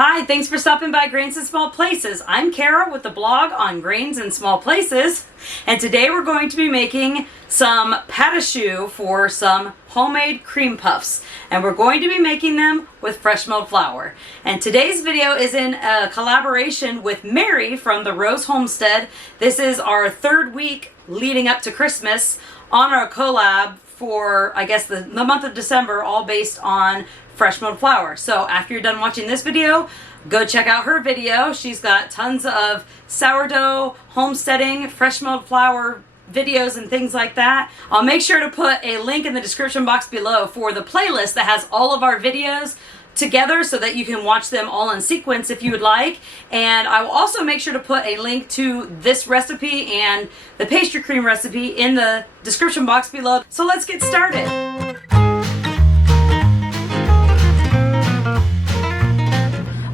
Hi, thanks for stopping by Grains in Small Places. I'm Kara with the blog on Grains in Small Places, and today we're going to be making some pate a choux for some homemade cream puffs, and we're going to be making them with fresh milled flour. And today's video is in a collaboration with Mary from the Rose Homestead. This is our third week leading up to Christmas on our collab for, I guess, the month of December, all based on fresh milled flour. So after you're done watching this video, go check out her video. She's got tons of sourdough, homesteading, fresh milled flour videos and things like that. I'll make sure to put a link in the description box below for the playlist that has all of our videos together so that you can watch them all in sequence if you would like. And I will also make sure to put a link to this recipe and the pastry cream recipe in the description box below. So let's get started.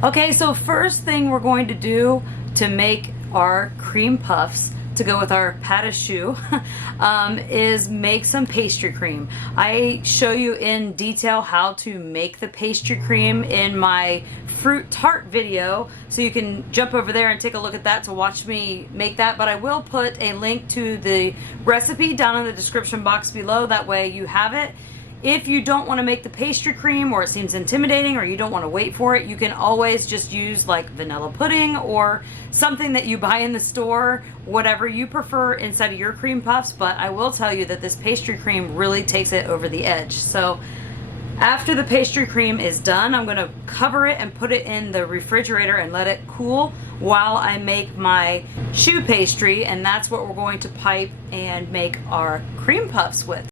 Okay, so first thing we're going to do to make our cream puffs to go with our pate a choux is make some pastry cream. I show you in detail how to make the pastry cream in my fruit tart video, so you can jump over there and take a look at that to watch me make that. But I will put a link to the recipe down in the description box below, that way you have it. If you don't want to make the pastry cream, or it seems intimidating, or you don't want to wait for it, you can always just use like vanilla pudding or something that you buy in the store, whatever you prefer inside of your cream puffs. But I will tell you that this pastry cream really takes it over the edge. So after the pastry cream is done, I'm going to cover it and put it in the refrigerator and let it cool while I make my choux pastry, and that's what we're going to pipe and make our cream puffs with.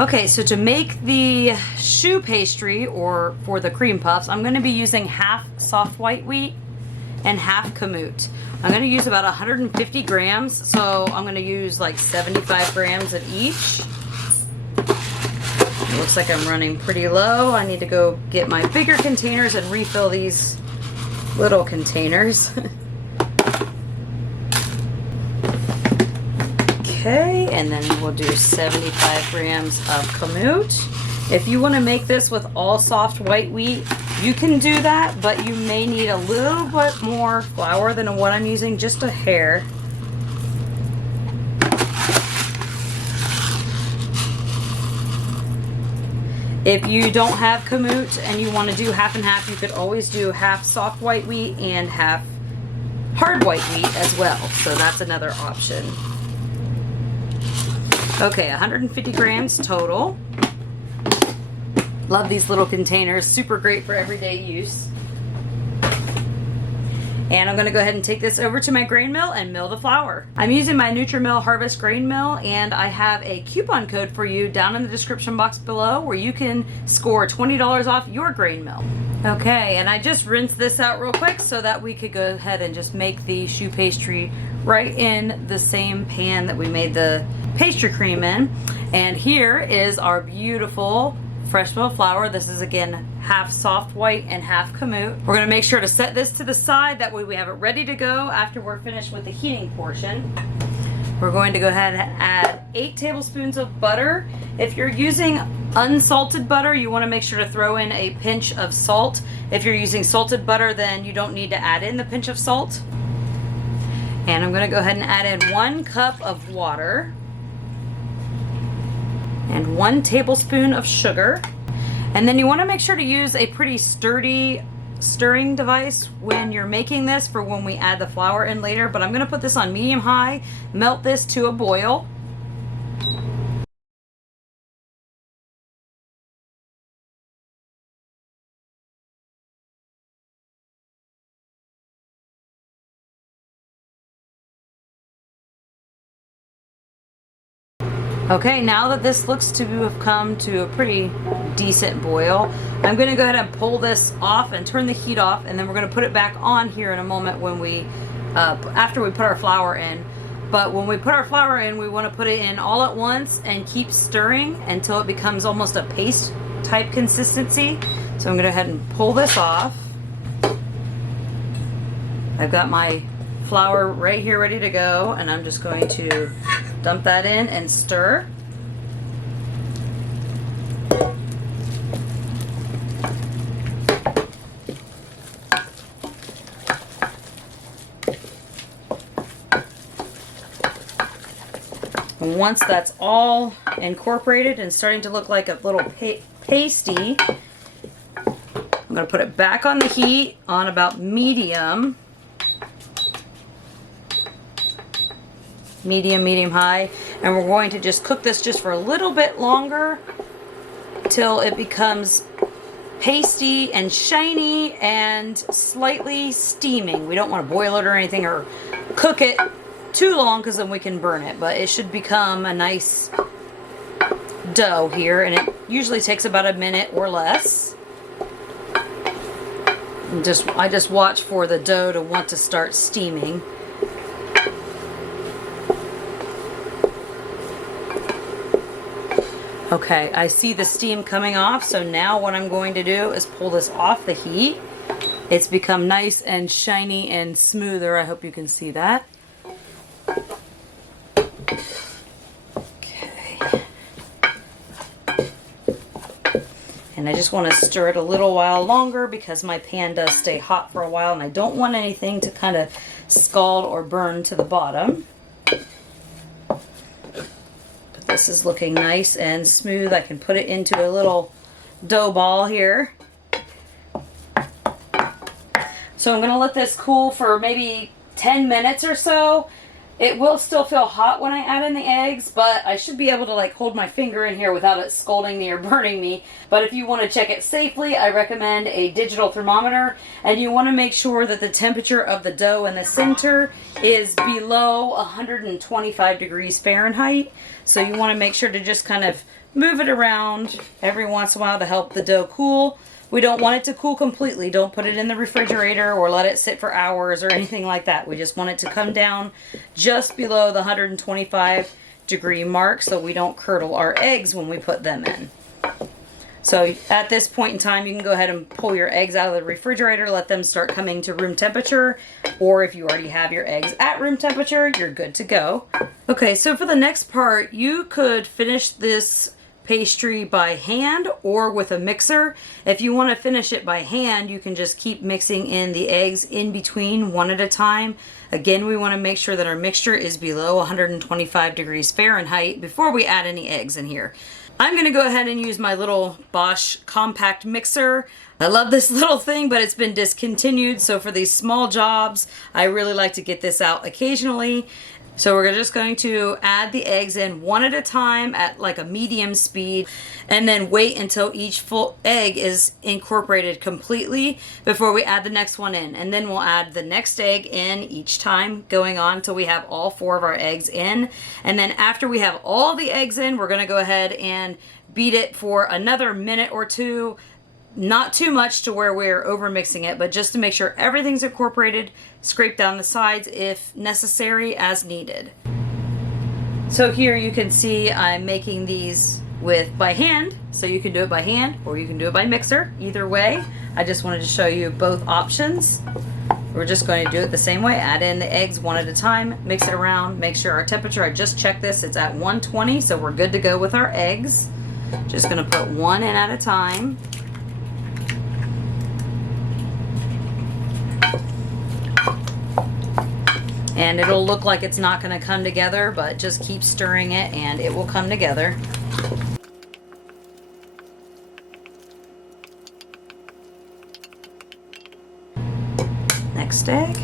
Okay, so to make the choux pastry, or for the cream puffs, I'm going to be using half soft white wheat and half kamut. I'm going to use about 150 grams, so I'm going to use like 75 grams of each. It looks like I'm running pretty low. I need to go get my bigger containers and refill these little containers. Okay, and then we'll do 75 grams of kamut. If you want to make this with all soft white wheat, you can do that, but you may need a little bit more flour than what I'm using, just a hair. If you don't have kamut and you want to do half and half, you could always do half soft white wheat and half hard white wheat as well. So that's another option. Okay, 150 grams total. Love these little containers, super great for everyday use. And I'm going to go ahead and take this over to my grain mill and mill the flour. I'm using my Nutri-Mill Harvest grain mill, and I have a coupon code for you down in the description box below where you can score $20 off your grain mill. Okay, and I just rinsed this out real quick so that we could go ahead and just make the choux pastry right in the same pan that we made the pastry cream in. And here is our beautiful fresh milled flour. This is again half soft white and half kamut. We're going to make sure to set this to the side, that way we have it ready to go after we're finished with the heating portion. We're going to go ahead and add 8 tablespoons of butter. If you're using unsalted butter, you want to make sure to throw in a pinch of salt. If you're using salted butter, then you don't need to add in the pinch of salt. And I'm going to go ahead and add in 1 cup of water and 1 tablespoon of sugar. And then you want to make sure to use a pretty sturdy stirring device when you're making this for when we add the flour in later. But I'm going to put this on medium-high, melt this to a boil. Okay, now that this looks to have come to a pretty decent boil, I'm going to go ahead and pull this off and turn the heat off, and then we're going to put it back on here in a moment when we, after we put our flour in. But when we put our flour in, we want to put it in all at once and keep stirring until it becomes almost a paste type consistency. So I'm going to go ahead and pull this off. I've got my flour right here ready to go, and I'm just going to dump that in and stir. And once that's all incorporated and starting to look like a little pasty, I'm going to put it back on the heat on about medium, medium high, and we're going to just cook this just for a little bit longer till it becomes pasty and shiny and slightly steaming. We don't want to boil it or anything or cook it too long because then we can burn it, but it should become a nice dough here, and it usually takes about a minute or less. And I just watch for the dough to want to start steaming. Okay, I see the steam coming off, so now what I'm going to do is pull this off the heat. It's become nice and shiny and smoother. I hope you can see that. Okay. And I just want to stir it a little while longer because my pan does stay hot for a while and I don't want anything to kind of scald or burn to the bottom. This is looking nice and smooth. I can put it into a little dough ball here. So I'm going to let this cool for maybe 10 minutes or so. It will still feel hot when I add in the eggs, but I should be able to like hold my finger in here without it scalding me or burning me. But if you want to check it safely, I recommend a digital thermometer, and you want to make sure that the temperature of the dough in the center is below 125 degrees Fahrenheit. So you want to make sure to just kind of move it around every once in a while to help the dough cool. We don't want it to cool completely. Don't put it in the refrigerator or let it sit for hours or anything like that. We just want it to come down just below the 125 degree mark so we don't curdle our eggs when we put them in. So at this point in time, you can go ahead and pull your eggs out of the refrigerator, let them start coming to room temperature, or if you already have your eggs at room temperature, you're good to go. Okay, so for the next part, you could finish this pastry by hand or with a mixer. If you want to finish it by hand, you can just keep mixing in the eggs in between one at a time. Again, we want to make sure that our mixture is below 125 degrees Fahrenheit before we add any eggs in here. I'm going to go ahead and use my little Bosch compact mixer. I love this little thing, but it's been discontinued, so for these small jobs, I really like to get this out occasionally. So we're just going to add the eggs in one at a time at like a medium speed, and then wait until each full egg is incorporated completely before we add the next one in. And then we'll add the next egg in each time, going on until we have all 4 of our eggs in. And then after we have all the eggs in, we're going to go ahead and beat it for another minute or two. Not too much to where we're over mixing it, but just to make sure everything's incorporated. Scrape down the sides if necessary as needed. So here you can see I'm making these by hand, so you can do it by hand or you can do it by mixer. Either way, I just wanted to show you both options. We're just going to do it the same way. Add in the eggs one at a time, mix it around, make sure our temperature, I just checked this, it's at 120, so we're good to go with our eggs. Just going to put one in at a time. And it'll look like it's not going to come together, but just keep stirring it and it will come together. Next egg.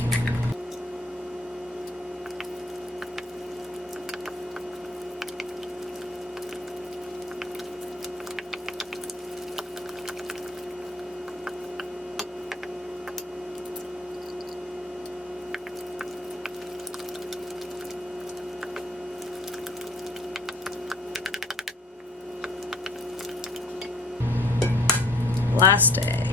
Last egg.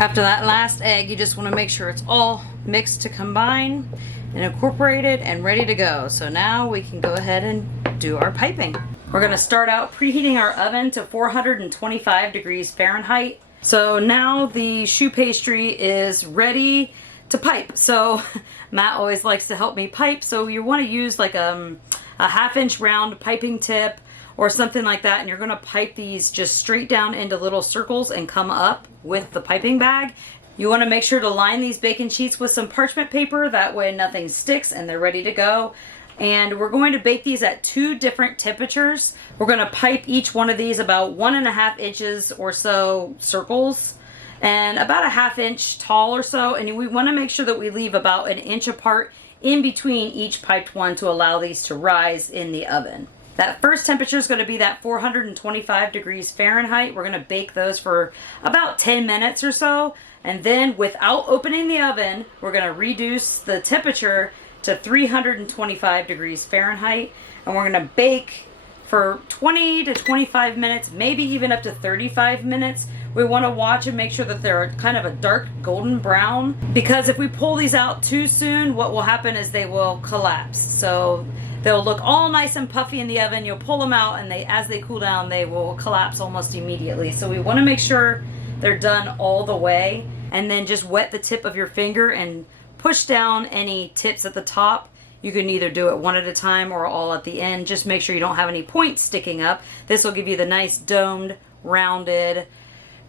After that last egg, you just want to make sure it's all mixed to combine and incorporated and ready to go. So now we can go ahead and do our piping. We're going to start out preheating our oven to 425 degrees Fahrenheit. So now the choux pastry is ready to pipe. So Matt always likes to help me pipe. So you want to use like a half-inch round piping tip or something like that, and you're going to pipe these just straight down into little circles and come up with the piping bag. You want to make sure to line these baking sheets with some parchment paper, that way nothing sticks and they're ready to go. And we're going to bake these at 2 different temperatures. We're going to pipe each one of these about 1.5 inches or so circles and about a ½ inch tall or so, and we want to make sure that we leave about 1 inch apart in between each piped one to allow these to rise in the oven. That first temperature is going to be that 425 degrees Fahrenheit. We're going to bake those for about 10 minutes or so. And then without opening the oven, we're going to reduce the temperature to 325 degrees Fahrenheit. And we're going to bake for 20 to 25 minutes, maybe even up to 35 minutes. We want to watch and make sure that they're kind of a dark golden brown, because if we pull these out too soon, what will happen is they will collapse. So they'll look all nice and puffy in the oven. You'll pull them out, and as they cool down, they will collapse almost immediately. So we want to make sure they're done all the way, and then just wet the tip of your finger and push down any tips at the top. You can either do it one at a time or all at the end. Just make sure you don't have any points sticking up. This will give you the nice domed, rounded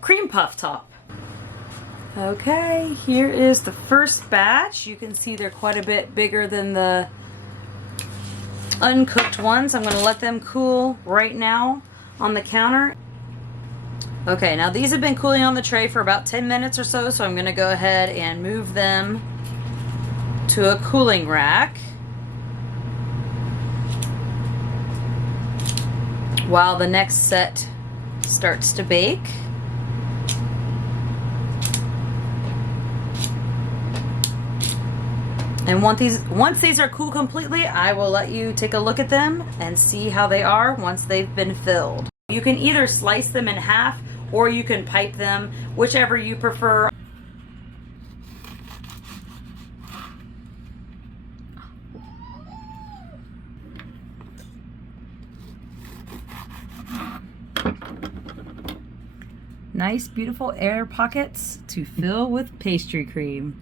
cream puff top. Okay, here is the first batch. You can see they're quite a bit bigger than the uncooked ones. I'm going to let them cool right now on the counter. Okay, now these have been cooling on the tray for about 10 minutes or so, so I'm going to go ahead and move them to a cooling rack while the next set starts to bake. And once these are cool completely, I will let you take a look at them and see how they are once they've been filled. You can either slice them in half or you can pipe them, whichever you prefer. Nice, beautiful air pockets to fill with pastry cream.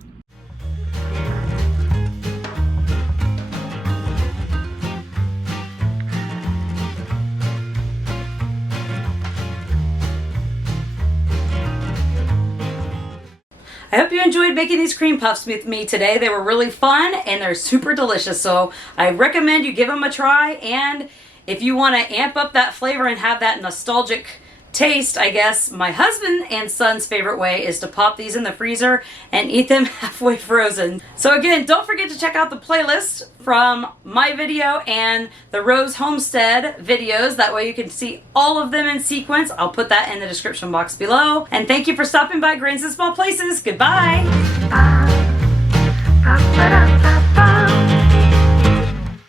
I hope you enjoyed making these cream puffs with me today. They were really fun and they're super delicious, so I recommend you give them a try. And if you want to amp up that flavor and have that nostalgic taste, I guess my husband and son's favorite way is to pop these in the freezer and eat them halfway frozen. So again, don't forget to check out the playlist from my video and the Rose Homestead videos. That way you can see all of them in sequence. I'll put that in the description box below. And thank you for stopping by Grains in Small Places. Goodbye.